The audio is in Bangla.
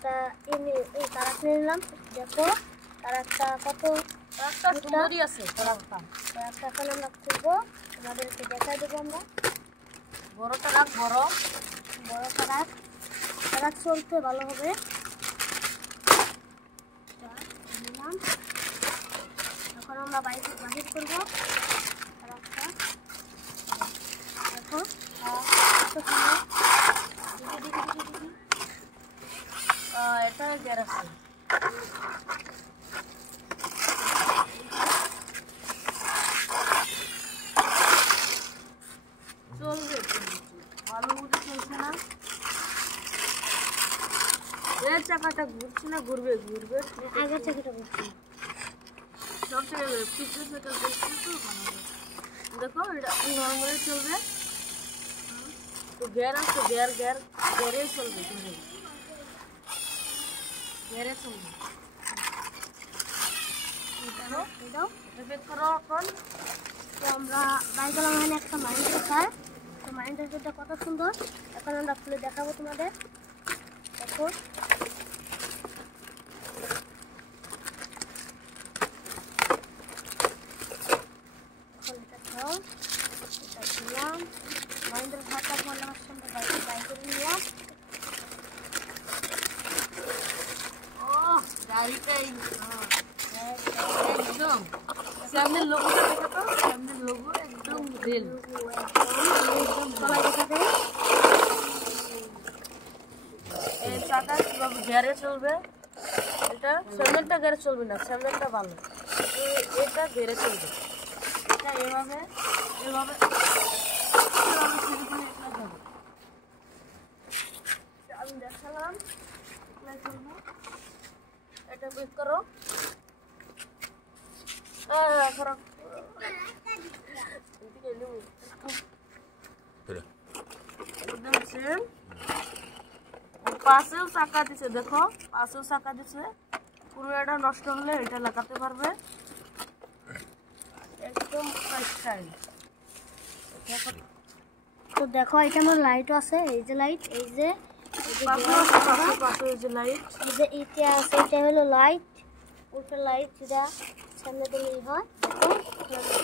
একটা এই তারাক নিয়ে নিলাম। দেখো তারাকটা কত সুন্দরই আছে। তারাকটা এখন আমরা খুলবো, তোমাদেরকে দেখাই দেবো আমরা। বড় তারাক, বড় তারাক চলতে ভালো হবে। এখন আমরা বাহির করবো তারাকটা। দেখো এটা গের আছে। চলবে, ভালো মতো চলছে না। এর চাকাটা ঘুরছে না, ঘুরবে আগের চাকাটা ঘুরছে। সব জায়গায় পিছনে সাইকেল দেখছি তো দেখো এটা নর্মালি চলবে। তো গিয়ার আছে, গিয়ারে চলবে, গিয়ারে চলবে। এটাও বের করো এখন। তো আমরা বাই গেলাম এখানে একটা মাইন্ডের কার। তো মাইন্ডের কারটা কত সুন্দর, এখন আমরা খুলে দেখাবো তোমাদের। দেখো এটা দিলাম মাইন্ডের হাতটা বলার সঙ্গে বাই করে নিলাম। গাড়িটাই একদম সামনের লোগোটা দেখো তো, সামনের লোগো একদম রেল। এই চাকা কিভাবে গিয়ারে চলবে, এটা সামনেরটা গিয়ারে চলবে না, সামনেরটা ভালো, এটা গিয়ারে চলবে। এটা এভাবে আমি দেখালাম। এটা বের করো। পাশেও চাকা দিছে, দেখো পাশেও চাকা দিছে। পুরো এটা নষ্ট হলে এটা লাগাতে পারবে একদম স্টাইল। তো দেখো এটা আমার লাইটও আছে, এই যে লাইট, এই যে পাশে এই যে লাইট, এই যে এটা আছে, এটা হলো লাইট, ওটা লাইট যেটা সামনে দিলেই হয়। দেখো